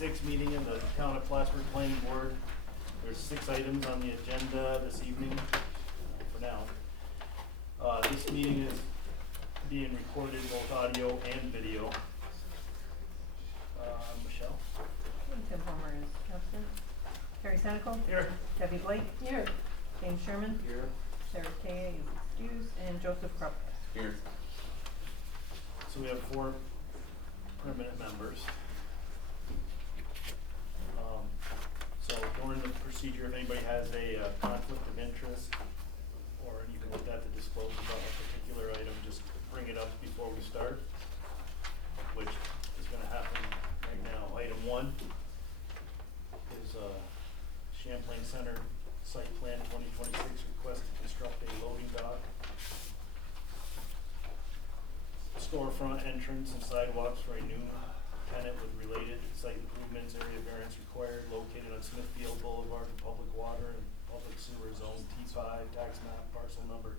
2026 meeting of the Town of Plattsburgh Planning Board. There's 6 items on the agenda this evening, for now. This meeting is being recorded, both audio and video. Michelle? Tim Homer is absent. Harry Senecal? Here. Debbie Blake? Here. James Sherman? Here. Sarah Kay is excused, and Joseph Krupp. Here. So we have 4 permanent members. So during the procedure, if anybody has a conflict of interest or anything like that to disclose about a particular item, just bring it up before we start, which is going to happen right now. Item 1 is Champlain Center Site Plan 2026 request to construct a loading dock, storefront entrance and sidewalks for a new tenant with related site improvements, area variance required, located on Smithfield Boulevard in public water and public sewer zone T5, tax map, parcel number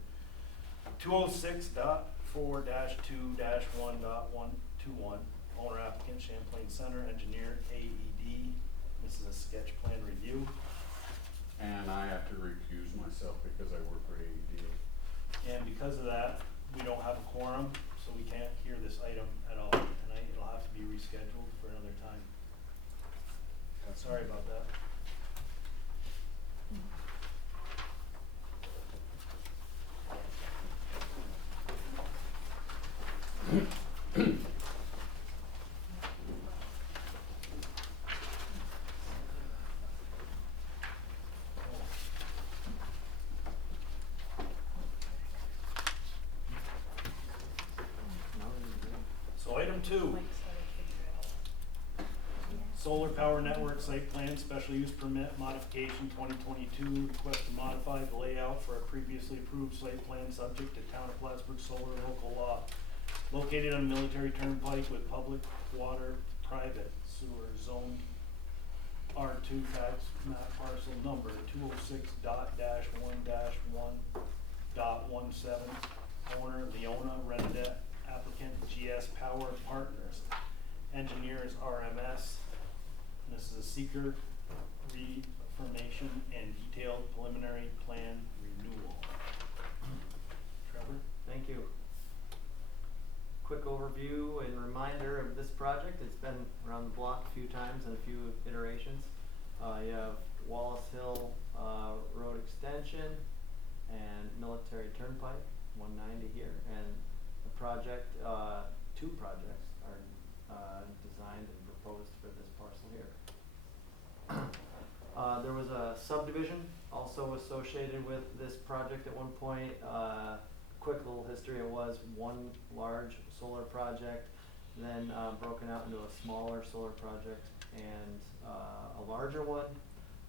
206.4-2-1.121. Owner applicant Champlain Center, engineer AED. This is a sketch plan review. And I have to recuse myself because I work for AED. And because of that, we don't have a quorum, so we can't hear this item at all tonight. It'll have to be rescheduled for another time. Sorry about that. So item 2. Solar Power Network Site Plan Special Use Permit Modification 2022. Request to modify the layout for a previously approved site plan subject to Town of Plattsburgh Solar Local Law. Located on Military Turnpike with public water, private sewer zoned R2 tax map parcel number 206.1-1.17. Owner Leona Renadette. Applicant GS Power Partners. Engineer is RMS. This is a seeker reaffirmation and detailed preliminary plan renewal. Trevor? Thank you. Quick overview and reminder of this project. It's been around the block a few times and a few iterations. You have Wallace Hill Road Extension and Military Turnpike, 190 here, and the project, 2 projects are designed and proposed for this parcel here. There was a subdivision also associated with this project at one point. Quick little history, it was one large solar project, then broken out into a smaller solar project and a larger one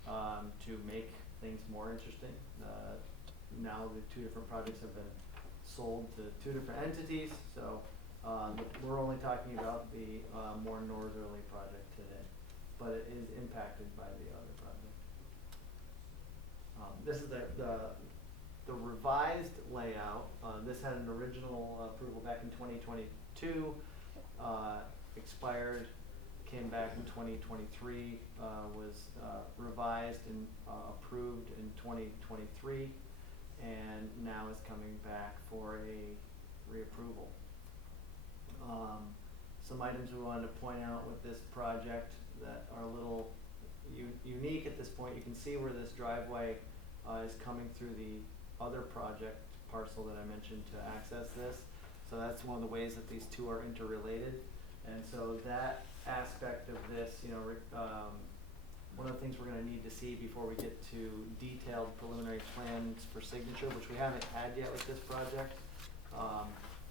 to make things more interesting. Now the 2 different projects have been sold to 2 different entities, so we're only talking about the more northerly project today, but it is impacted by the other project. This is the revised layout. This had an original approval back in 2022, expired, came back in 2023, was revised and approved in 2023, and now is coming back for a reapproval. Some items we wanted to point out with this project that are a little unique at this point. You can see where this driveway is coming through the other project parcel that I mentioned to access this. So that's one of the ways that these 2 are interrelated. And so that aspect of this, one of the things we're going to need to see before we get to detailed preliminary plans for signature, which we haven't had yet with this project.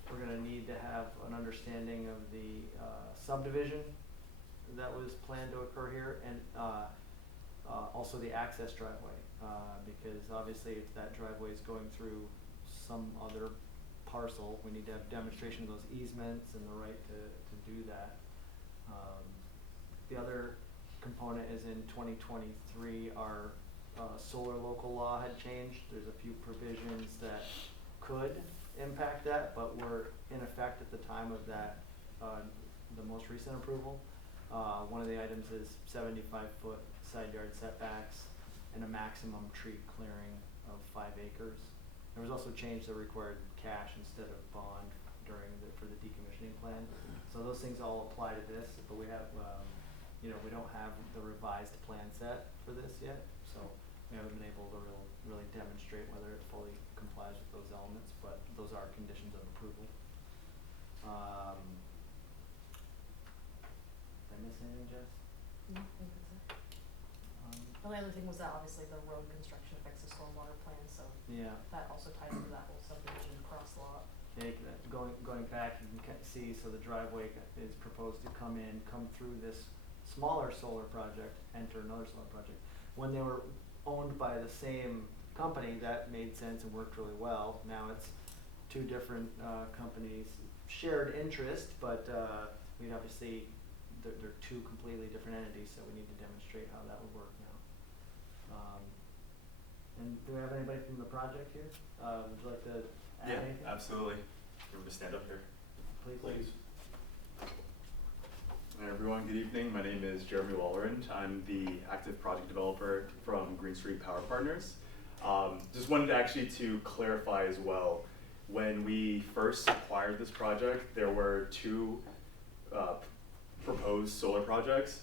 We're going to need to have an understanding of the subdivision that was planned to occur here, and also the access driveway, because obviously if that driveway is going through some other parcel, we need to have demonstration of those easements and the right to do that. The other component is in 2023, our solar local law had changed. There's a few provisions that could impact that, but were in effect at the time of that, the most recent approval. One of the items is 75-foot side yard setbacks and a maximum tree clearing of 5 acres. There was also change that required cash instead of bond for the decommissioning plan. So those things all apply to this, but we have, we don't have the revised plan set for this yet, so we haven't been able to really demonstrate whether it fully complies with those elements, but those are conditions of approval. Did I miss anything, Jess? No, I think that's it. The only other thing was that obviously the road construction affects the stormwater plan, so Yeah. that also ties into that whole subdivision cross lot. Yeah, going back, you can see, so the driveway is proposed to come through this smaller solar project, enter another solar project. When they were owned by the same company, that made sense and worked really well. Now it's two different companies, shared interest, but we'd obviously, they're two completely different entities, so we need to demonstrate how that would work now. And do we have anybody from the project here? Would you like to add anything? Yeah, absolutely. You want me to stand up here? Please. Hi everyone, good evening. My name is Jeremy Wallerand. I'm the active project developer from Green Street Power Partners. Just wanted to clarify as well, when we first acquired this project, there were 2 proposed solar projects,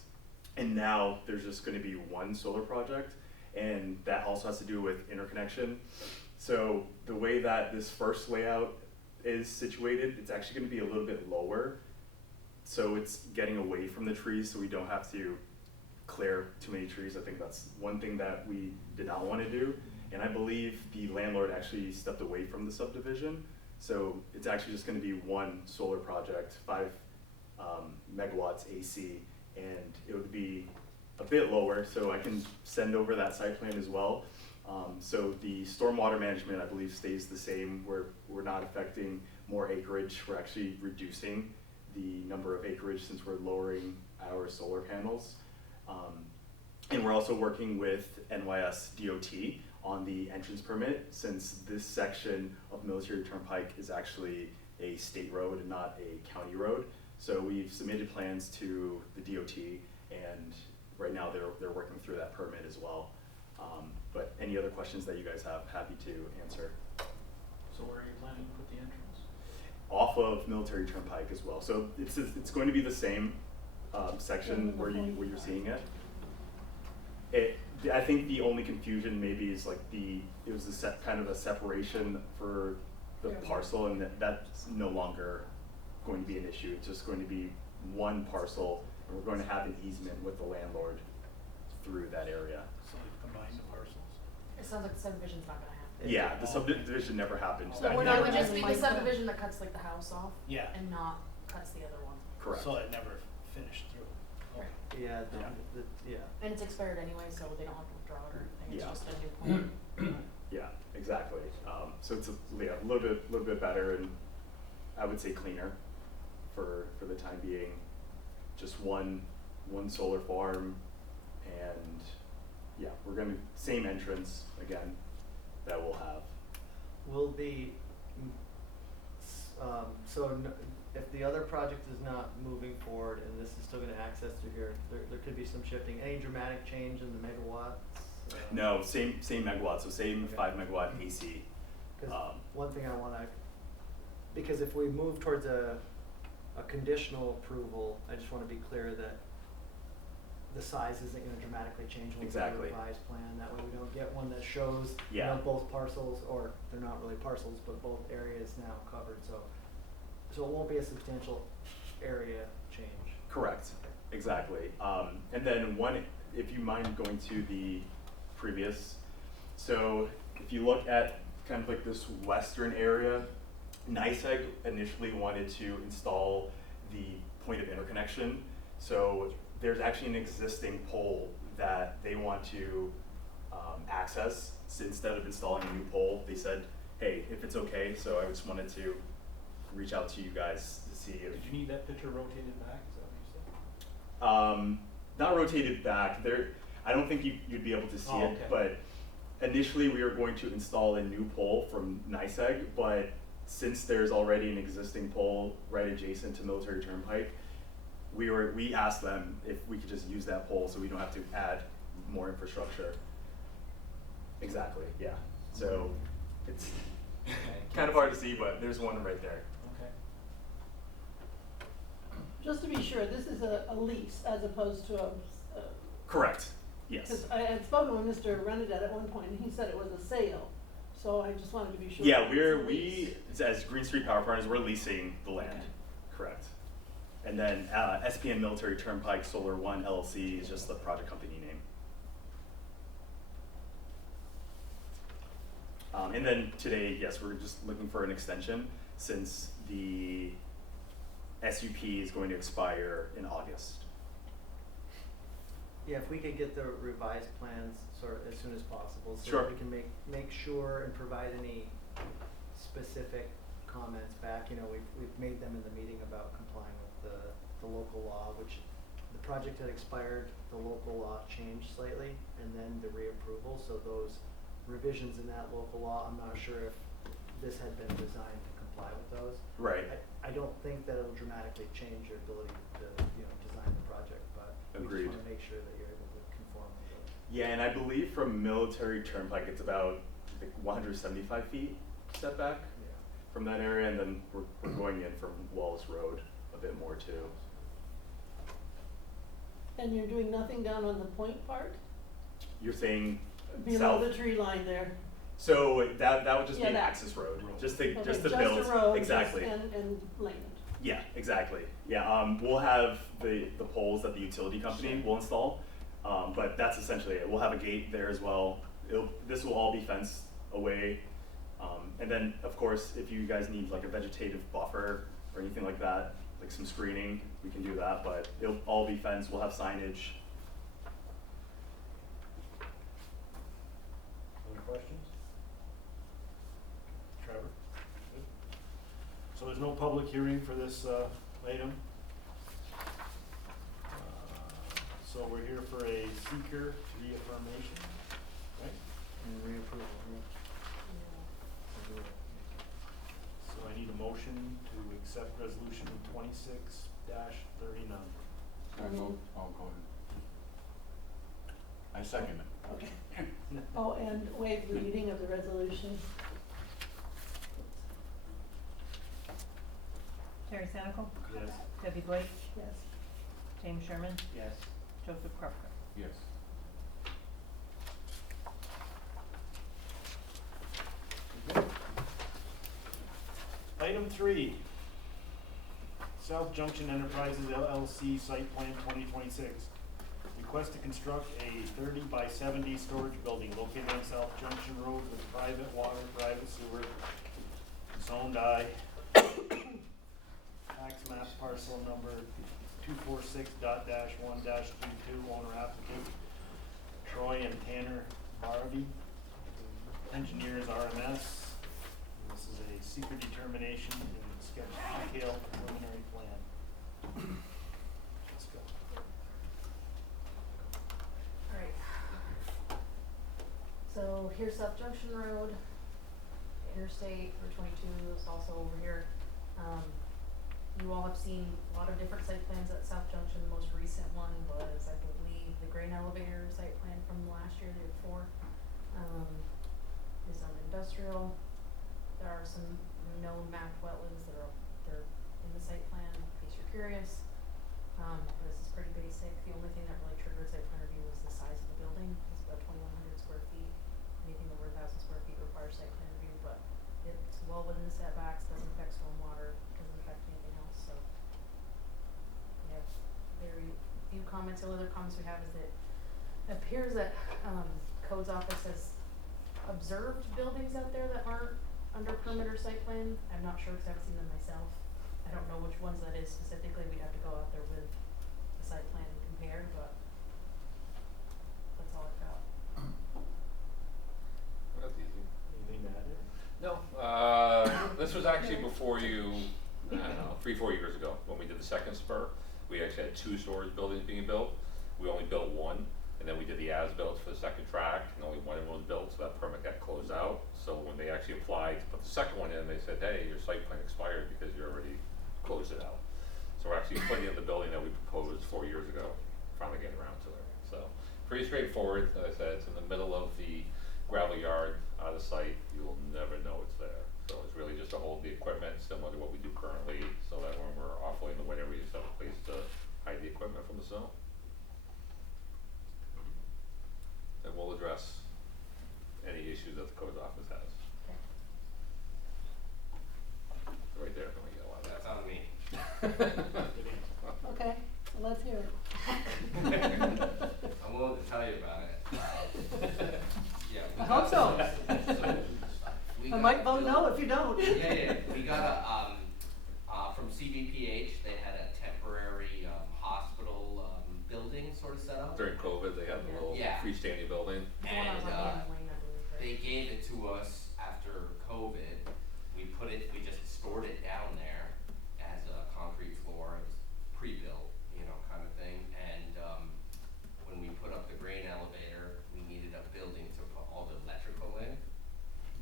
and now there's just going to be 1 solar project, and that also has to do with interconnection. So the way that this first layout is situated, it's actually going to be a little bit lower, so it's getting away from the trees, so we don't have to clear too many trees. I think that's one thing that we did not want to do, and I believe the landlord actually stepped away from the subdivision, so it's actually just going to be 1 solar project, 5 megawatts AC, and it would be a bit lower, so I can send over that site plan as well. So the stormwater management, I believe, stays the same. We're not affecting more acreage. We're actually reducing the number of acreage since we're lowering our solar panels. And we're also working with NYS DOT on the entrance permit, since this section of Military Turnpike is actually a state road and not a county road. So we've submitted plans to the DOT, and right now they're working through that permit as well. But any other questions that you guys have, happy to answer. So where are you planning to put the entrance? Off of Military Turnpike as well. So it's going to be the same section where you're seeing it. I think the only confusion maybe is like it was kind of a separation for the parcel, and that's no longer going to be an issue. It's just going to be 1 parcel, and we're going to have an easement with the landlord through that area. So you've combined the parcels? It sounds like the subdivision's not gonna happen. Yeah, the subdivision never happened. So That it never would just be the happened. subdivision that cuts like the house off. Yeah. And not cuts the other one. Correct. So it never finished through? Right. Yeah, Yeah. And it's expired anyway, so they don't have to withdraw it or anything, it's Yeah. just a new plan. Yeah, exactly. So it's a little bit better, and I would say cleaner for the time being. Just one solar farm, and yeah, we're gonna same entrance again that we'll have. Will the, if the other project is not moving forward and this is still gonna access through here, there could be some shifting, any dramatic change in the megawatts? No, same megawatts, so same Okay. 5 megawatt AC. Cause one thing I wanna, because if we move towards a conditional approval, I just wanna be clear that the size isn't gonna dramatically change when we get a Exactly. revised plan. That way we don't get one that shows, Yeah. both parcels, or they're not really parcels, but both areas now covered, so it won't be a substantial area change. Correct, exactly. And then if you mind going to the previous, so if you look at kind of like this western area, NYSEG initially wanted to install the point of interconnection. So there's actually an existing pole that they want to access. So instead of installing a new pole, they said, hey, if it's okay, so I just wanted to reach out to you guys to see if Did you need that picture rotated back, is that what you said? not rotated back. I don't think you'd be able to see Oh, it, okay. but initially we were going to install a new pole from NYSEG, but since there's already an existing pole right adjacent to Military Turnpike, we asked them if we could just use that pole so we don't have to add more infrastructure. Exactly, yeah. So it's kind of hard to see, but there's one right there. Okay. Just to be sure, this is a lease as opposed to a, Correct, yes. because I had spoken with Mr. Renadette at one point, and he said it was a sale, so I just wanted to be sure. Yeah, that it's a lease. as Green Street Power Partners, we're leasing the land, Okay. correct. And then SPN Military Turnpike Solar One LLC is just the project company name. And then today, yes, we're just looking for an extension since the SUP is going to expire in August. Yeah, if we could get the revised plans sort of as soon as possible, so Sure. that we can make sure and provide any specific comments back. You know, we've made them in the meeting about complying with the local law, which the project had expired, the local law changed slightly, and then the reapproval, so those revisions in that local law, I'm not sure if this had been designed to comply with those. Right. I don't think that it'll dramatically change your ability to, design the project, but we Agreed. just wanna make sure that you're able to conform with it. Yeah, and I believe from Military Turnpike, it's about I think 175 feet setback Yeah. from that area, and then we're going in from Wallace Road a bit more too. And you're doing nothing down on the point part? You're saying Below south? the tree line there? So that would just Yeah, be an that. access road, Road. just to Okay, just to just build. a road, Exactly. and land. Yeah, exactly. Yeah, we'll have the poles that the utility company will install, but that's essentially it. We'll have a gate there as well. This will all be fenced away, and then of course, if you guys need like a vegetative buffer or anything like that, like some screening, we can do that. But it'll all be fenced. We'll have signage. Other questions? Trevor? Good. So there's no public hearing for this item. So we're here for a seeker reaffirmation, right? And reapproval, So I need a motion to accept resolution 26-39. I'll go ahead. I second it. Okay. Oh, and waive the reading of the resolution. Terry Senical, Yes. Debbie Blake, Yes. James Sherman, Yes. Joseph Krupka. Yes. Item 3, South Junction Enterprises LLC Site Plan 2026. Request to construct a 30 by 70 storage building located on South Junction Road with private water, private sewer, zoned I, tax map parcel number 246.1-22, owner applicant Troy and Tanner Barby, engineers RMS. This is a secret determination and sketch detail preliminary plan. Let's go. Alright. So here's South Junction Road, Interstate Route 22 is also over here. You all have seen a lot of different site plans at South Junction. The most recent one was, I believe, the grain elevator site plan from last year, the year before. Is on industrial. There are some known mapped wetlands that are in the site plan, in case you're curious. This is pretty basic. The only thing that really triggered site plan review was the size of the building. It's about 2,100 square feet. Anything over 1,000 square feet requires site plan review, but it's well within the setbacks, doesn't affect stormwater, doesn't affect anything else, so. We have very few comments. The only other comments we have is that it appears that, codes office has observed buildings out there that aren't under permit or site plan. I'm not sure because I haven't seen them myself. I don't know which ones that is specifically. We'd have to go out there with the site plan and compare, but that's all I've got. That's easy. Anything to add there? No, this was actually before you, I don't know, 3-4 years ago, when we did the second spur. We actually had 2 storage buildings being built. We only built one, and then we did the as-built for the second track, and only one of them was built, so that permit got closed out. So when they actually applied to put the second one in, they said, hey, your site plan expired because you already closed it out. So we're actually putting in the building that we proposed straightforward, as I said, it's in the middle of the gravel yard, out of sight, you will never know it's there. So it's really just to hold the equipment, similar to what we do currently, so that when we're awfully in the winter, we just have a place to hide the equipment from the snow. And we'll address any issues that the code office has. Okay. Right there, can we get a lot of that? That's on me. Good answer. Okay, so let's hear it. I'm willing to tell you about it. Yeah. we I got hope so. we I got- might vote no if you don't. Yeah, we got from CVPH, they had a temporary, hospital, building sort of set up. During COVID, they had the little Yeah. freestanding building. The one that was on And, Hammond Lane, I believe, right? They gave it to us after COVID. We just stored it down there as a concrete floor, it was pre-built, kind of thing. And, when we put up the grain elevator, we needed a building to put all the electrical in.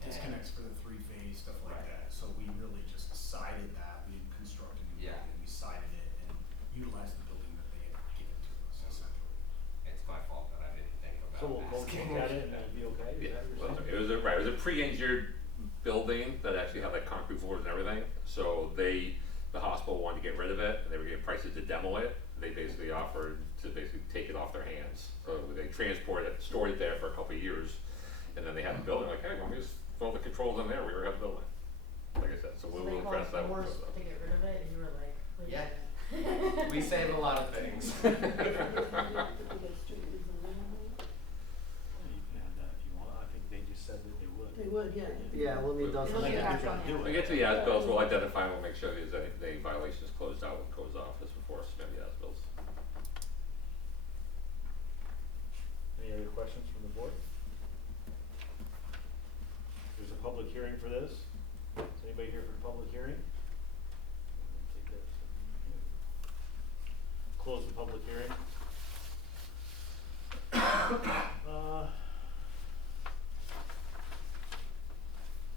Disconnects for the three-phase, stuff like Right. that, so we really just sided that, we didn't construct a new Yeah. building, we sided it and utilized the building that they had given to us essentially. It's my fault that I didn't think about So we'll go asking. look at it and it'll be okay? Is Yeah, that what well, you're saying? it was a pre-engineered building that actually had like concrete floors and everything. So the hospital wanted to get rid of it, and they were getting prices to demo it. They basically offered to basically take it off their hands. So they transported it, stored it there for a couple of years, and then they had the building, like, hey, why don't we just throw the controls in there, we already have the building. Like I said, so So we'll they address that called with forced to get rid of it, and you were like, wait a Yeah. minute. We save a lot of things. We get street reason, You can add that if you want, I think they just said that they would. they would, yeah. Yeah, we'll need those. It'll be Yeah. back on Do there. it. When we get to the as-bills, we'll identify and we'll make sure there's any violations closed out with codes office before submitting the as-bills. Any other questions from the board? There's a public hearing for this. Is anybody here for the public hearing? Take that. Close the public hearing.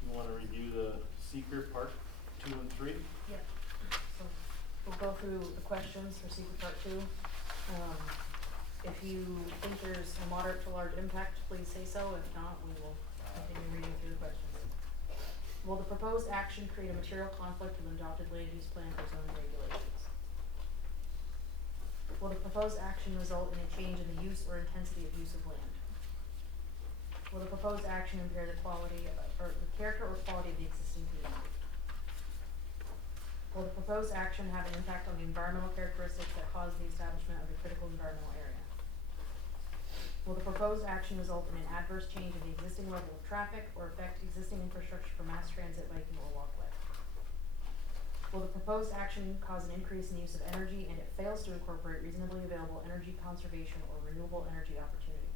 You wanna review the seeker part 2 and 3? Yep, so we'll go through the questions for secret part 2. If you think there's a moderate to large impact, please say so, if not, we will continue reading through the questions. Will the proposed action create a material conflict with an adopted land use plan or zoning regulations? Will the proposed action result in a change in the use or intensity of use of land? Will the proposed action impair the quality or the character or quality of the existing community? Will the proposed action have an impact on the environmental characteristics that cause the establishment of a critical environmental area? Will the proposed action result in an adverse change in the existing level of traffic or affect existing infrastructure for mass transit, biking, or walkway? Will the proposed action cause an increase in the use of energy and it fails to incorporate reasonably available energy conservation or renewable energy opportunities?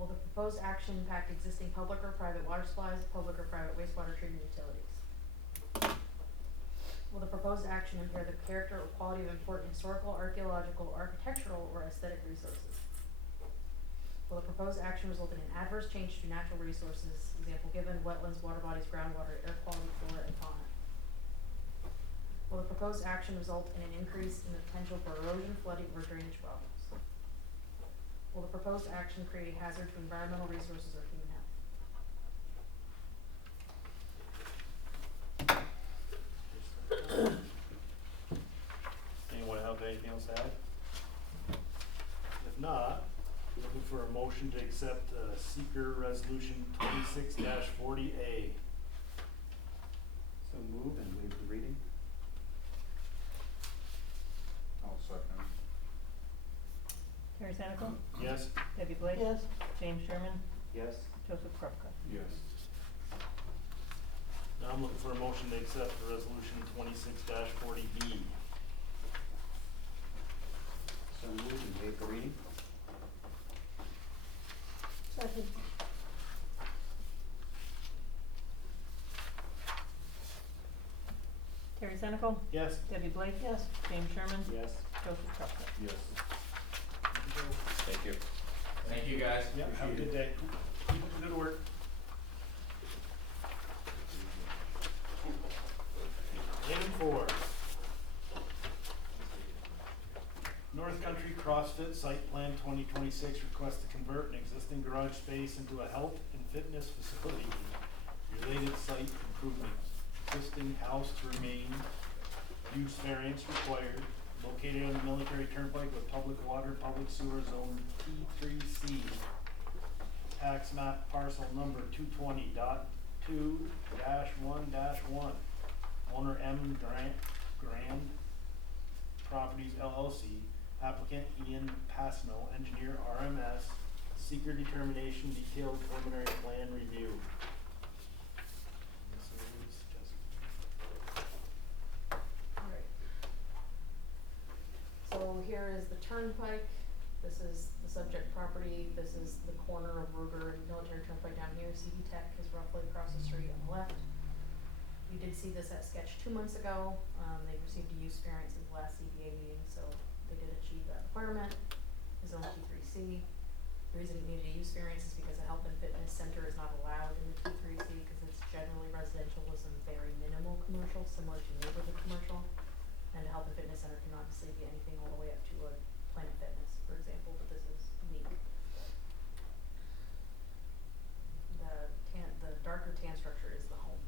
Will the proposed action impact existing public or private water supplies, public or private wastewater treatment utilities? Will the proposed action impair the character or quality of important historical, archaeological, architectural, or aesthetic resources? Will the proposed action result in an adverse change to natural resources, example given, wetlands, water bodies, groundwater, air quality, flora, and fauna? Will the proposed action result in an increase in the potential for erosion, flooding, or drainage problems? Will the proposed action create a hazard to environmental resources or human health? Anyone have anything else to add? If not, looking for a motion to accept seeker resolution 26-40A. So move and waive the reading? I'll second. Terry Senecal? Yes? Debbie Blake? Yes, James Sherman? Yes. Joseph Krupka? Yes. Now I'm looking for a motion to accept the resolution 26-40B. So move and waive the reading? second, Terry Senecal? Yes? Debbie Blake? yes. James Sherman? Yes. Joseph Krupka? Yes. Thank you. Thank you, guys. Yeah, have a good day. Keep up the good work. Item 4. North Country CrossFit Site Plan 2026 requests to convert an existing garage space into a health and fitness facility. Related site improvements. Existing house to remain. Use variance required. Located on the Military Turnpike with public water, public sewer zone T3C. Tax map parcel number 220.2-1-1. Owner M. Grand Properties LLC. Applicant Ian Pasno, engineer RMS. Seeker determination, detailed preliminary plan review. This is Jessica. Alright. So here is the turnpike, this is the subject property, this is the corner of Ruger and Military Turnpike down here, CD Tech is roughly across the street on the left. You did see this at sketch 2 months ago, they received a use variance at the last CBA meeting, so they did achieve that requirement, is only T3C. The reason it needed a use variance is because a health and fitness center is not allowed in the T3C, because it's generally residential with some very minimal commercial, similar to neighborhood commercial. And a health and fitness center can obviously be anything all the way up to a Planet Fitness, for example, but this is unique. The darker tan structure is the home.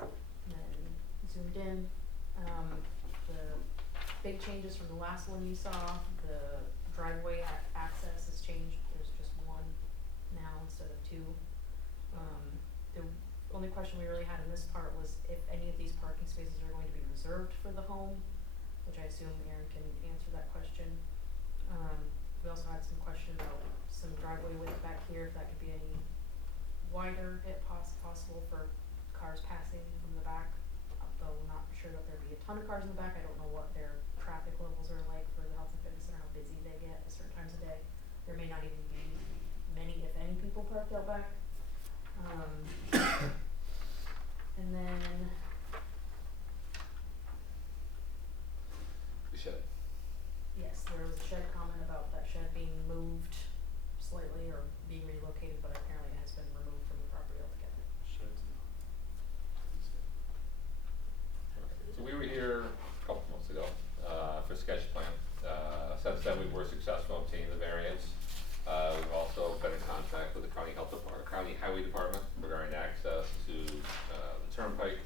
And then zoomed in, the big changes from the last one you saw, the driveway access has changed, there's just one now instead of two. The only question we really had in this part was if any of these parking spaces are going to be reserved for the home, which I assume Aaron can answer that question. We also had some question about some driveway width back here, if that could be any wider if possible for cars passing from the back. Though we're not sure that there'd be a ton of cars in the back, I don't know what their traffic levels are like for the health and fitness center, how busy they get at certain times of day. There may not even be many, if any, people parked out back. And then The shed. yes, there was a shed comment about that shed being moved slightly or being relocated, but apparently it has been removed from the property altogether. Sheds and- So we were here a couple months ago, for sketch plan. Since then, we were successful in obtaining the variance. We've also been in contact with the county highway department regarding access to, the turnpike.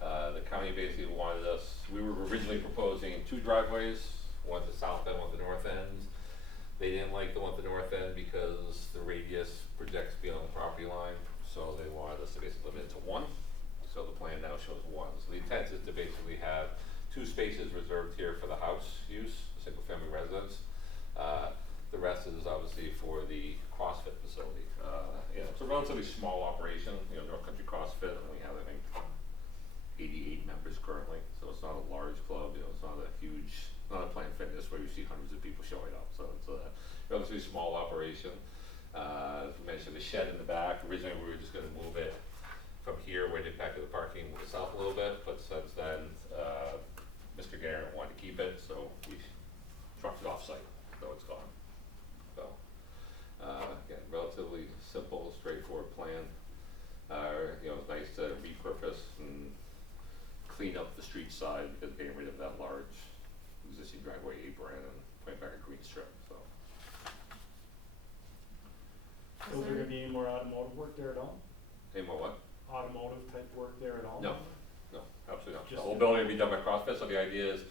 The county basically wanted us, we were originally proposing 2 driveways, one at the south end, one at the north end. They didn't like the one at the north end because the radius projects beyond the property line, so they wanted us to basically limit it to 1. So the plan now shows 1. So the intent is to basically have 2 spaces reserved here for the house use, single family residence. The rest is obviously for the CrossFit facility. It's a relatively small operation, North Country CrossFit, and we have, I think, 88 members currently, so it's not a large club, it's not a huge, not a Planet Fitness where you see hundreds of people showing up, so it's a relatively small operation. As we mentioned, the shed in the back, originally we were just gonna move it from here where it impacted the parking, move it south a little bit, but since then, Mr. Garrett wanted to keep it, so we trucked it off-site, so it's gone. So, again, relatively simple, straightforward plan. It's nice to repurpose and clean up the street side because getting rid of that large existing driveway apron and putting back a green strip, so. So is there gonna be any more automotive work there at all? Any more what? Automotive type work there at all? No, absolutely not. The Just- whole building will be done by CrossFit, so the idea is,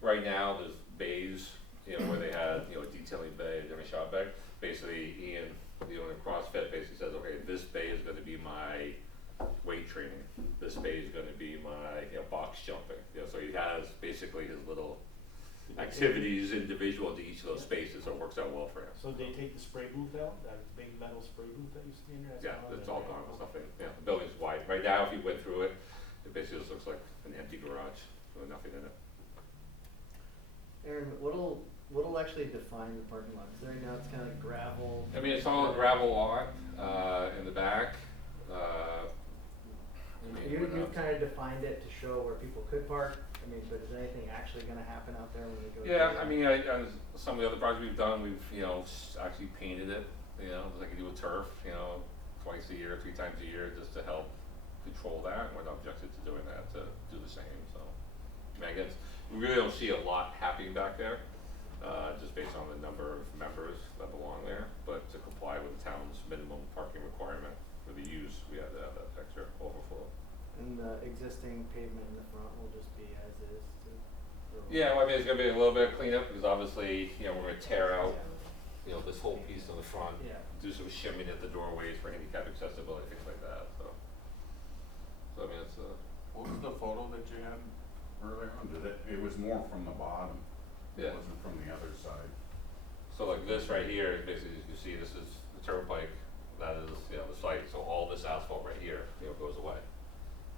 right now, there's bays, where they had, a detailing bay, different shop bay. Basically, Ian, the owner of CrossFit, basically says, okay, this bay is gonna be my weight training, this bay is gonna be my, box jumping. So he has basically his little activities individual to each of those spaces, so it works out well for him. So they take the spray booth out, that big metal spray booth that used to be in there? That's Yeah, gone, it's then, all right? gone, there's nothing, the building's wide. Right now, if you went through it, it basically just looks like an empty garage, with nothing in it. Aaron, what'll actually define the parking lot? 'Cause right now it's kinda like gravel. I mean, it's all a gravel lot, in the back, You've kinda defined it to show where people could park, but is anything actually gonna happen out there when we go? Yeah, I mean, some of the other projects we've done, we've, actually painted it, like you do with turf, twice a year, 3 times a year, just to help control that, and we're not objected to doing that, to do the same, so. I mean, I guess, we really don't see a lot happening back there, just based on the number of members that belong there. But to comply with the town's minimum parking requirement for the use, we had to have that extra overflow. And the existing pavement in the front will just be as is too? Or- Yeah, well, I mean, there's gonna be a little bit of cleanup, because obviously, you know, we're gonna tear out, you know, this whole piece on the front. Yeah. Do some shimming at the doorways for handicap accessibility, things like that, so. So I mean, it's What was the photo that you had earlier on? It was more from the bottom. It Yeah. wasn't from the other side. so like this right here, basically, as you see, this is the turnpike, that is, you know, the site, so all this asphalt right here, you know, goes away.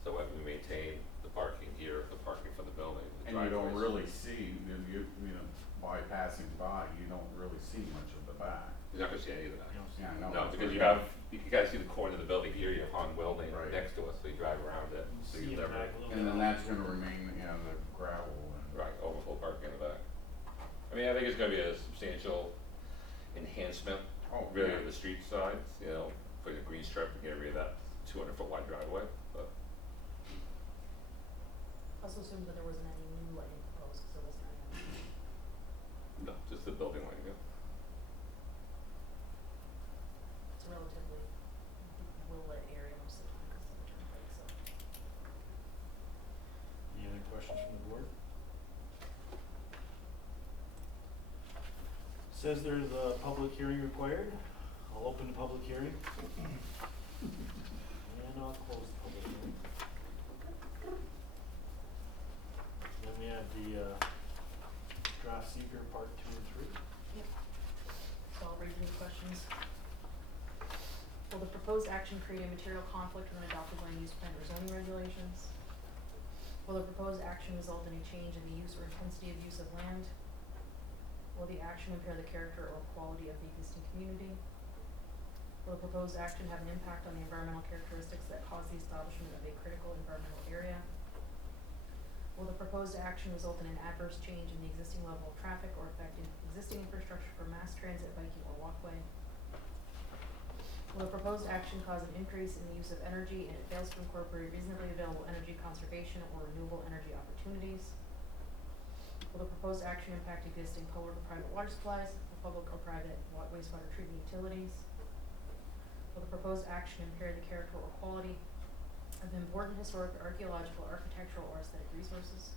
So we maintain the parking here, the parking for the building, the And you don't driveways. really see, you know, by passing by, you don't really see much of the back. You're not gonna see any of that. Yeah, I know. No, that's because what you have, you guys see the corner of the building here, you have Han Welding Right. next to us, so you drive around it, so See you in the never, back a little And then bit. that's gonna remain, you know, the gravel and. right, overflow parking in the back. I mean, I think it's gonna be a substantial enhancement, Oh, really, yeah. of the street sides, you know, putting a green strip and getting rid of that 200-foot wide driveway, but. Also assumed that there wasn't any new lighting proposed, because there wasn't any. No, just the building lighting, yeah. It's a relatively well-lit area most of the time because of the turnpike, so. Any other questions from the board? Says there's a public hearing required. I'll open the public hearing. And I'll close the public hearing. Then we have the draft seeker part 2 and 3. So I'll read you the questions. Will the proposed action create a material conflict with an adopted land use plan or zoning regulations? Will the proposed action result in a change in the use or intensity of use of land? Will the action impair the character or quality of the existing community? Will the proposed action have an impact on the environmental characteristics that cause the establishment of a critical environmental area? Will the proposed action result in an adverse change in the existing level of traffic or affect existing infrastructure for mass transit, biking, or walkway? Will the proposed action cause an increase in the use of energy and it fails to incorporate reasonably available energy conservation or renewable energy opportunities? Will the proposed action impact existing public or private water supplies, or public or private wastewater treatment utilities? Will the proposed action impair the character or quality of important historic, archaeological, architectural, or aesthetic resources?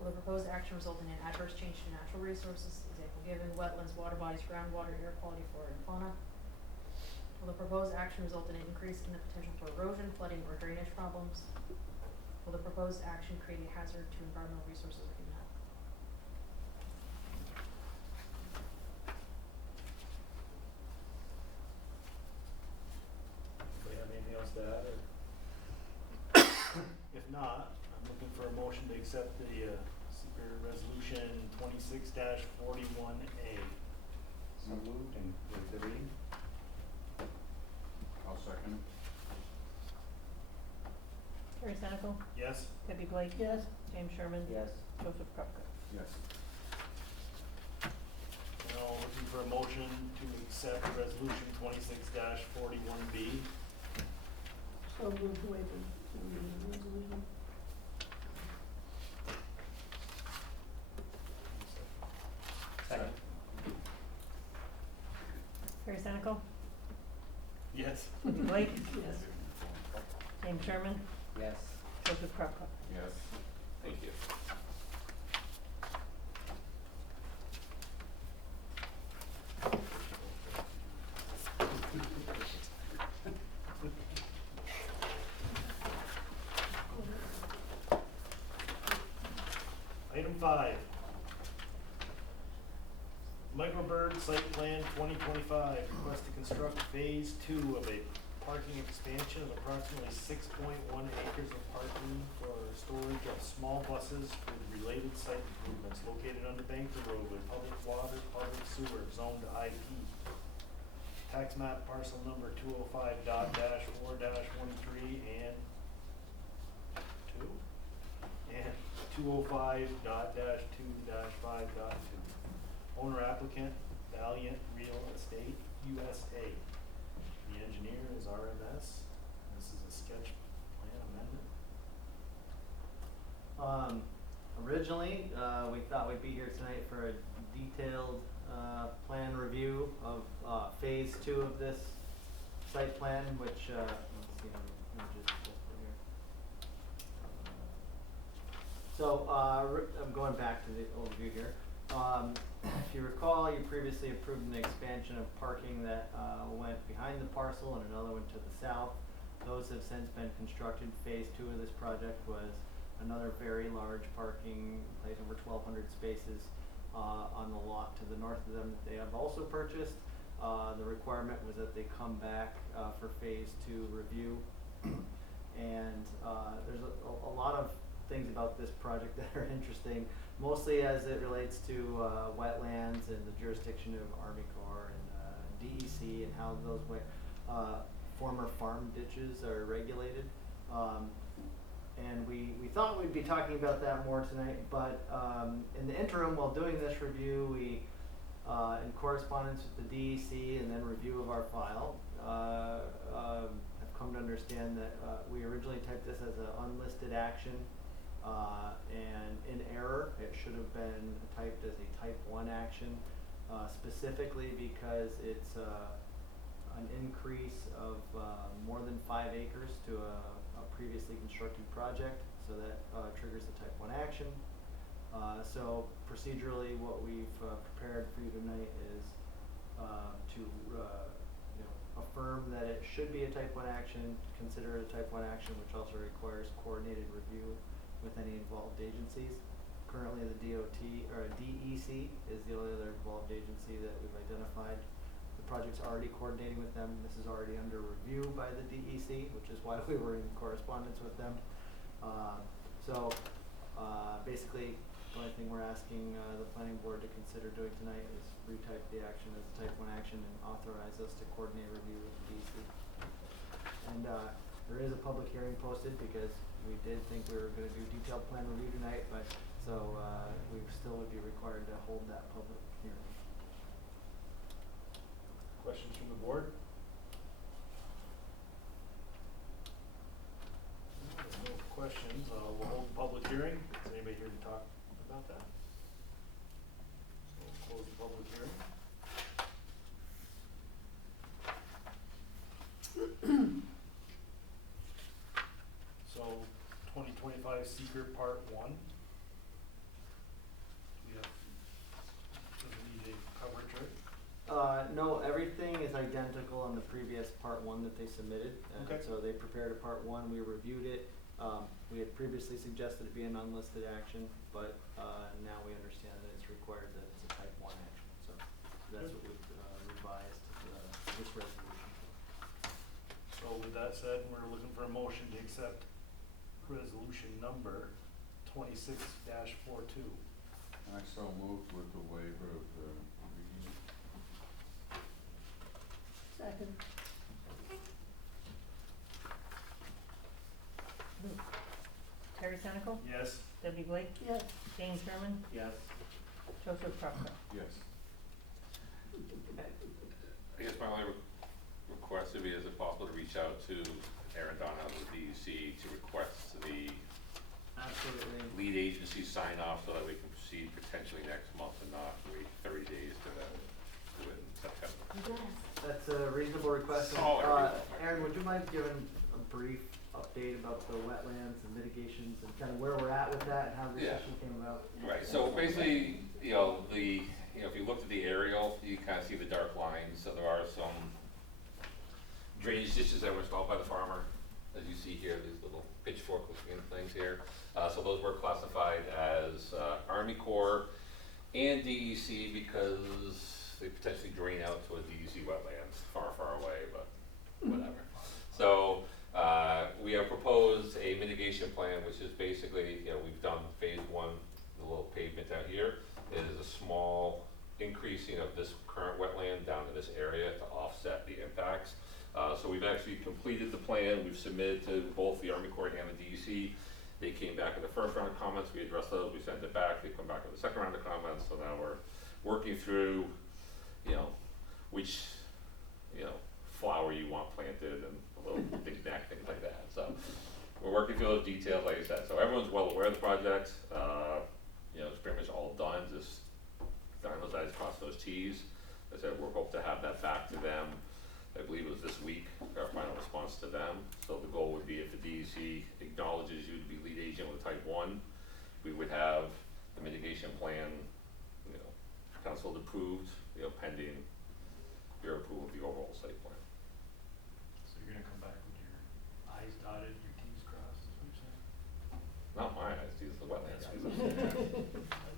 Will the proposed action result in an adverse change to natural resources, example given, wetlands, water bodies, groundwater, air quality, flora, and fauna? Will the proposed action result in an increase in the potential for erosion, flooding, or drainage problems? Will the proposed action create a hazard to environmental resources or human health? Anybody have anything else to add, or? If not, I'm looking for a motion to accept the seeker resolution 26-41A. So moved and wait the reading. I'll second it. Terry Senecal, Yes? Debbie Blake. Yes. James Sherman. Yes. Joseph Krupka. Yes. Now, looking for a motion to accept resolution 26-41B. So moved to waive the resolution. Second. Terry Senecal, Yes? Debbie Blake. Yes. James Sherman. Yes. Joseph Krupka. Yes. Thank you. Item 5. Microbird Site Plan 2025, request to construct phase 2 of a parking expansion of approximately 6.1 acres of parking for storage of small buses with related site improvements located on the Bankers Road with public water, public sewer, zoned IP. Tax map parcel number 205.4-23 and 2? And 205.2-5.2. Owner applicant, Valiant Real Estate USA. The engineer is RMS. This is a sketch plan amendment. Originally, we thought we'd be here tonight for a detailed plan review of phase 2 of this site plan, which, let's see how many images just in here. I'm going back to the overview here. If you recall, you previously approved an expansion of parking that went behind the parcel and another one to the south. Those have since been constructed. Phase 2 of this project was another very large parking place, over 1,200 spaces on the lot to the north of them that they have also purchased. The requirement was that they come back for phase 2 review. And there's a lot of things about this project that are interesting, mostly as it relates to wetlands and the jurisdiction of Army Corps and DEC and how those former farm ditches are regulated. And we thought we'd be talking about that more tonight, but in the interim, while doing this review, we, in correspondence with the DEC and then review of our file, have come to understand that we originally typed this as an unlisted action, and in error, it should have been typed as a type 1 action, specifically because it's an increase of more than 5 acres to a previously constructed project, so that triggers the type 1 action. So procedurally, what we've prepared for you tonight is to affirm that it should be a type 1 action, consider it a type 1 action, which also requires coordinated review with any involved agencies. Currently, the DOT or DEC is the only other involved agency that we've identified. The project's already coordinating with them. This is already under review by the DEC, which is why we were in correspondence with them. Basically, the only thing we're asking the planning board to consider doing tonight is retype the action as a type 1 action and authorize us to coordinate review with the DEC. And there is a public hearing posted because we did think we were going to do detailed plan review tonight, but so we still would be required to hold that public hearing. Questions from the board? No questions. We'll hold the public hearing. Is anybody here to talk about that? So we'll close the public hearing. So 2025 Seeker Part 1. Does it need a coverage, right? No, everything is identical on the previous part 1 that they submitted. Okay. So they prepared a part 1, we reviewed it. We had previously suggested it be an unlisted action, but now we understand that it's required that it's a type 1 action. So that's what we've revised this resolution. So with that said, we're looking for a motion to accept resolution number 26-42. I so moved with the waiver of the reading. Second. Terry Senical, Yes. Debbie Blake, Yes. James Herman, Yes. Joseph Propper. Yes. I guess my only request would be, is it possible to reach out to Aaron Donna of the DEC to request the Absolutely. lead agency sign off so that we can proceed potentially next month and not wait 30 days to do it in September. That's a reasonable request. Oh, Aaron, would you mind giving a brief update about the wetlands and mitigations and kind of where we're at with that and how this Yeah. issue came about? Right, so basically, if you looked at the aerial, you kind of see the dark lines, so there are some drainage ditches that were installed by the farmer, as you see here, these little pitchfork looking things here. So those were classified as Army Corps and DEC because they potentially drain out to a DEC wetlands far, far away, but whatever. So we have proposed a mitigation plan, which is basically, we've done phase 1, the little pavement down here. It is a small increasing of this current wetland down to this area to offset the impacts. So we've actually completed the plan. We've submitted to both the Army Corps and the DEC. They came back in the first round of comments. We addressed those. We sent it back. They come back in the second round of comments. So now we're working through, which, flower you want planted and a little things like that. So we're working through those details, like I said. So everyone's well aware of the project. It's pretty much all done. Just sign those those I's, cross those T's. As I said, we're hoping to have that back to them, I believe it was this week, our final response to them. So the goal would be if the DEC acknowledges you to be lead agent with type 1, we would have the mitigation plan, you know, council approved, you know, pending your approval of the overall site plan. So you're gonna come back with your I's dotted, your T's crossed, is what you're saying? Not my eyes, these are the wetlands guys.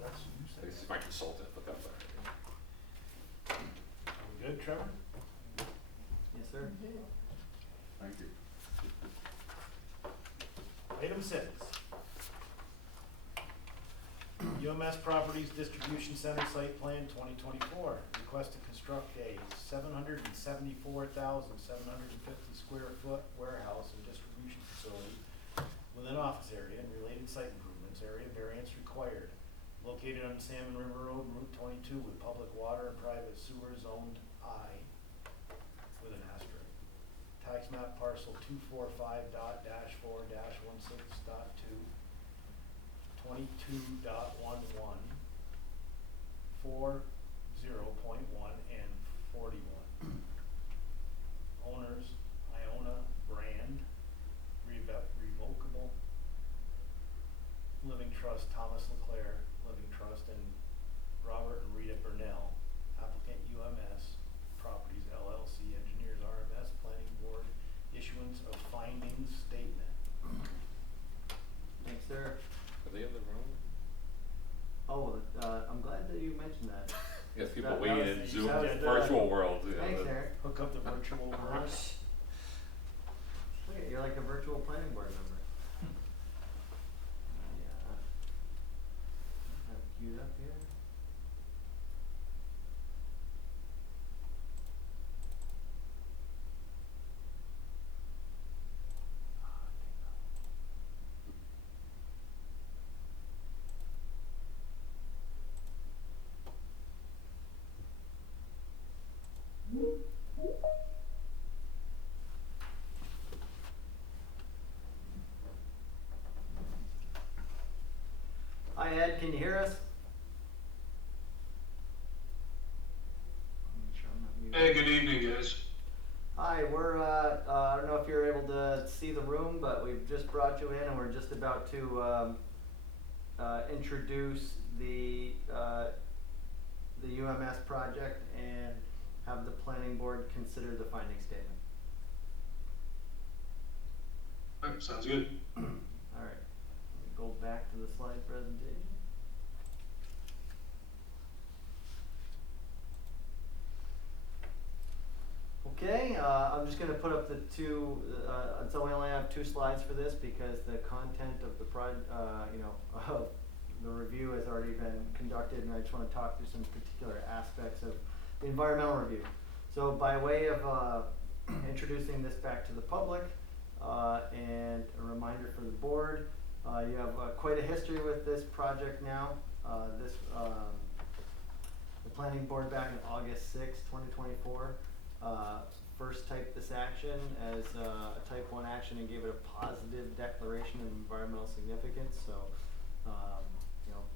That's what you said. This is my consultant, but that's all right. Are we good, Trevor? Yes, sir. Thank you. Item 6. UMS Properties Distribution Center Site Plan 2024. Request to construct a 774,750 square foot warehouse and distribution facility with an office area and related site improvements. Area variance required. Located on Salmon River Road, Route 22, with public water and private sewer zoned I with an asterisk. Tax map parcel 245.-4-16.2, 22.11, 40.1, and 41. Owners, Iona Brand, Revocable Living Trust, Thomas LeClaire Living Trust, and Robert and Rita Burnell. Applicant UMS Properties LLC, Engineers RMS, Planning Board, issuance of findings statement. Thanks, sir. Are they in the room? Oh, I'm glad that you mentioned that. Yes, people That waiting was- in Zoom, that was- virtual world, you know. Thanks, Eric. Hook up the virtual world. Look at, you're like a virtual planning board member. Yeah. Have it queued up here. Hi Ed, can you hear us? Make sure I'm not muted. Hey, good evening, guys. Hi, we're, I don't know if you're able to see the room, but we've just brought you in and we're just about to, introduce the UMS project and have the planning board consider the finding statement. Alright, sounds good. Alright, go back to the slide presentation. Okay, I'm just gonna put up the two, so we only have 2 slides for this because the content of the of the review has already been conducted, and I just wanna talk through some particular aspects of the environmental review. So by way of introducing this back to the public, and a reminder for the board, you have quite a history with this project now. The planning board back in August 6, 2024, first typed this action as a type 1 action and gave it a positive declaration of environmental significance. So,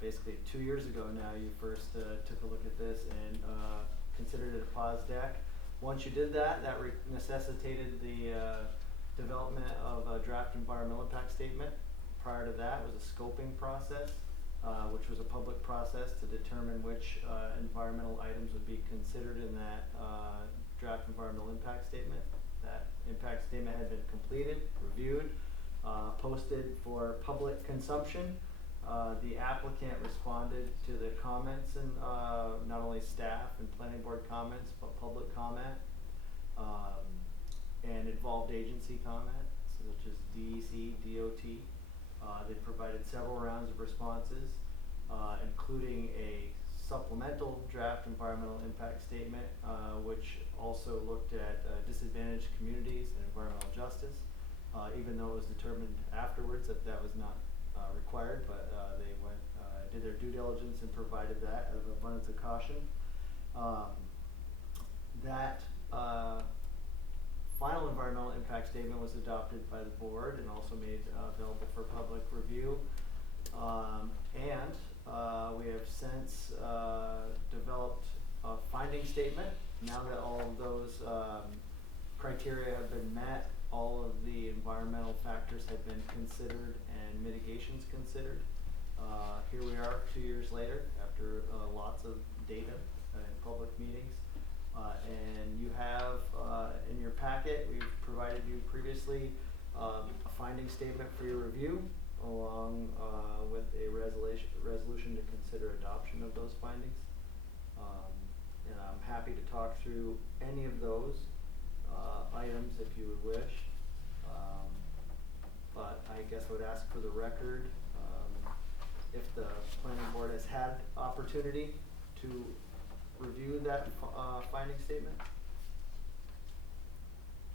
basically 2 years ago now, you first took a look at this and considered it a pos dec. Once you did that, that necessitated the development of a draft environmental impact statement. Prior to that was a scoping process, which was a public process to determine which environmental items would be considered in that draft environmental impact statement. That impact statement had been completed, reviewed, posted for public consumption. The applicant responded to the comments and not only staff and planning board comments, but public comment, and involved agency comment, such as DEC, DOT. They provided several rounds of responses, including a supplemental draft environmental impact statement, which also looked at disadvantaged communities and environmental justice, even though it was determined afterwards that that was not required, but they went, did their due diligence and provided that out of abundance of caution. That final environmental impact statement was adopted by the board and also made available for public review. We have since developed a finding statement. Now that all of those criteria have been met, all of the environmental factors have been considered and mitigations considered. Here we are 2 years later after lots of data and public meetings. And you have in your packet, we've provided you previously a finding statement for your review, along with a resolution to consider adoption of those findings. And I'm happy to talk through any of those items if you would wish. But I guess I would ask for the record, if the planning board has had opportunity to review that finding statement.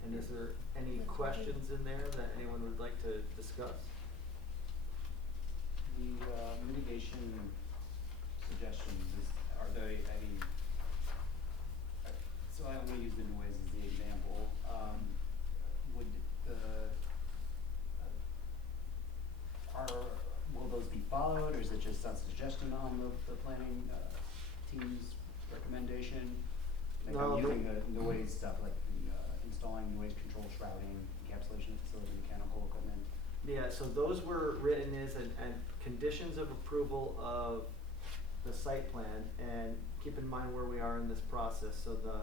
And is there any questions in there that anyone would like to discuss? The mitigation suggestions, are they, I mean, so I'm gonna use the noise as the example. Would the, will those be followed, or is it just a suggestion on the planning team's recommendation? Like No, I'm using the noise stuff, like installing noise control shrouding, encapsulation of facility mechanical equipment. Yeah, so those were written as and conditions of approval of the site plan, and keep in mind where we are in this process. So the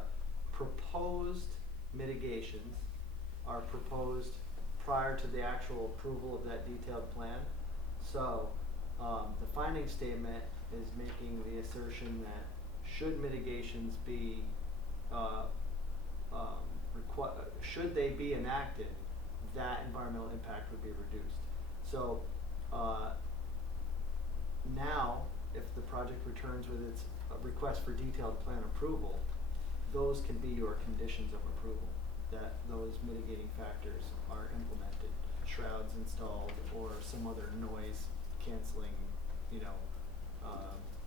proposed mitigations are proposed prior to the actual approval of that detailed plan. So the finding statement is making the assertion that should mitigations be should they be enacted, that environmental impact would be reduced. So now, if the project returns with its request for detailed plan approval, those can be your conditions of approval, that those mitigating factors are implemented, shrouds installed, or some other noise canceling,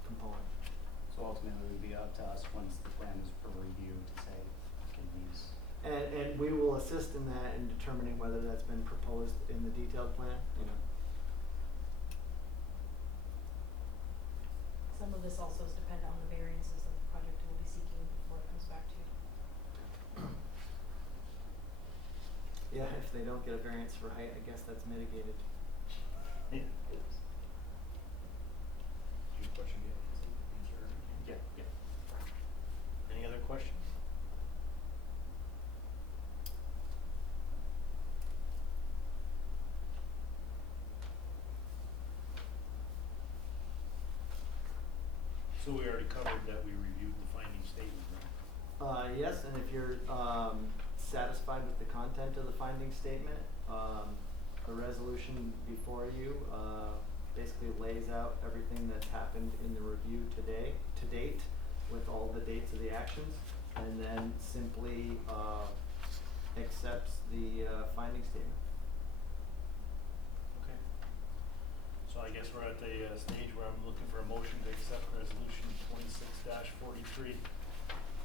component. So ultimately, it would be up to us once the plan is for review to say, can these. And we will assist in that in determining whether that's been proposed in the detailed plan, Some of this also is dependent on the variances that the project will be seeking before it comes back to you. Yeah, if they don't get a variance for height, I guess that's mitigated. Yeah. Your question, answer? Yeah. Any other questions? So we already covered that we reviewed the finding statement, right? Yes, and if you're satisfied with the content of the finding statement, the resolution before you basically lays out everything that's happened in the review to date, with all the dates of the actions, and then simply accepts the finding statement. Okay. So I guess we're at the stage where I'm looking for a motion to accept resolution 26-43.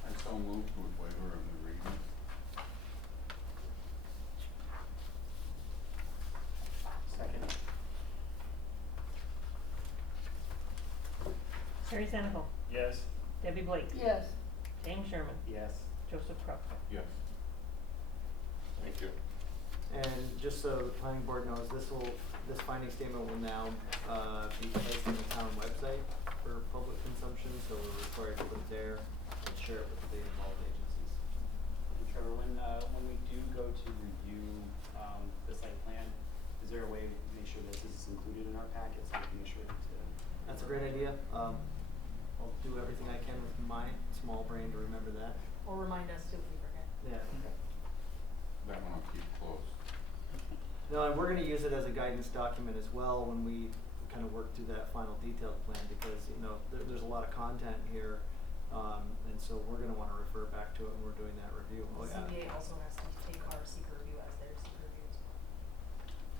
I so moved with waiver of the reading. Second. Terry Senecal, Yes. Debbie Blake, Yes. James Sherman, Yes. Joseph Kropka. Yes. Thank you. And just so the planning board knows, this finding statement will now be placed on the town website for public consumption, so we're required to put it there and share it with the involved agencies. And Trevor, when we do go to review the site plan, is there a way to make sure that this is included in our packet so we can make sure to? That's a great idea. I'll do everything I can with my small brain to remember that. Or remind us too if we forget. Yeah. That one I'll keep close. No, and we're gonna use it as a guidance document as well when we kind of work through that final detailed plan, because, there's a lot of content here. And so we're gonna wanna refer back to it when we're doing that review. Oh, The yeah. CBA also has to take our secret review as their secret review as well.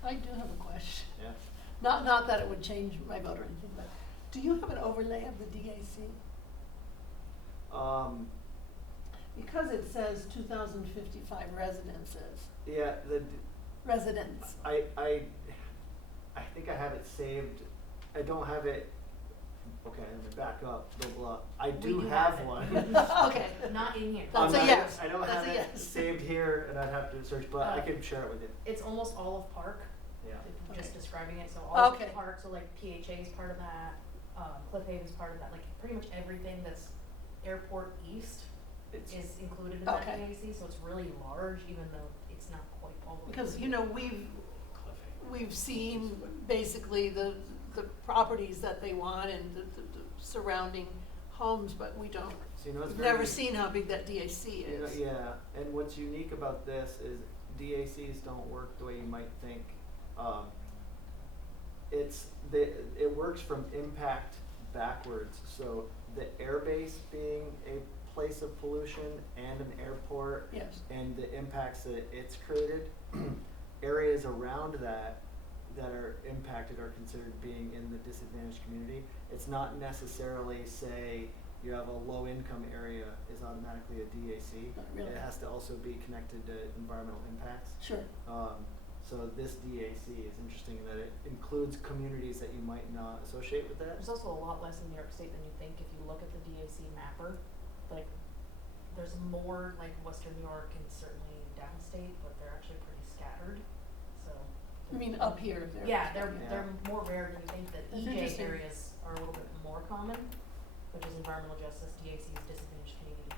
I do have a question. Yeah. Not that it would change my vote or anything, but do you have an overlay of the DAC? Because it says 2,055 residences, Yeah, residents. I think I have it saved. I don't have it Okay, and then back up, blah, blah. I We do do have have it. one. Okay. Not in here. That's a I- yes. I don't That's have a it yes. saved here, and I'd have to search, but I Uh, can share it with you. It's almost all of Park, Yeah. if you're just Okay. describing it, so all of Okay. Park, so like PHA is part of that, Cliff Haven's part of that, like pretty much everything that's airport east It's, is included in that Okay. DAC, so it's really large, even though it's not quite all the way. Because, through. you know, we've seen basically the properties that they want and the surrounding homes, but we don't, so you know, it's we've very never unique. seen how big that DAC You know, is. yeah, and what's unique about this is DACs don't work the way you might think. It works from impact backwards. So the airbase being a place of pollution and an airport, Yes. and the impacts that it's created, areas around that are impacted are considered being in the disadvantaged community. It's not necessarily, say, you have a low income area is automatically a DAC. Not really. It has to also be connected to environmental impacts. Sure. So this DAC is interesting in that it includes communities that you might not associate with that. There's also a lot less in New York State than you think if you look at the DAC mapper. Like, there's more like Western New York and certainly downstate, but they're actually pretty scattered, so. I mean, up here, they're. Yeah, Yeah. they're more rare than you think. The That's EJ interesting. areas are a little bit more common, which is environmental justice, DAC is disadvantaged community.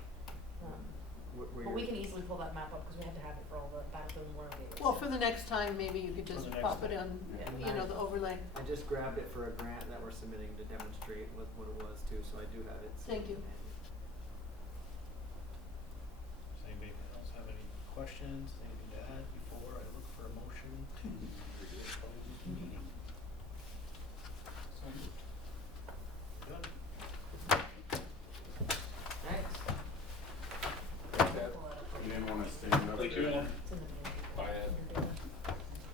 But we can easily pull that map up, cause we had to have it for all the Battlefield Memorial Gateways. Well, for the next time, maybe you could just For the next pop it time. on, Yeah. you know, the overlay. I just grabbed it for a grant that we're submitting to demonstrate what it was too, so I do have it. Thank you. Does anybody else have any questions, anything to add before I look for a motion to close the meeting? So moved. Good. Thanks. Pull that up. You didn't wanna stand up Thank there. you. It's in the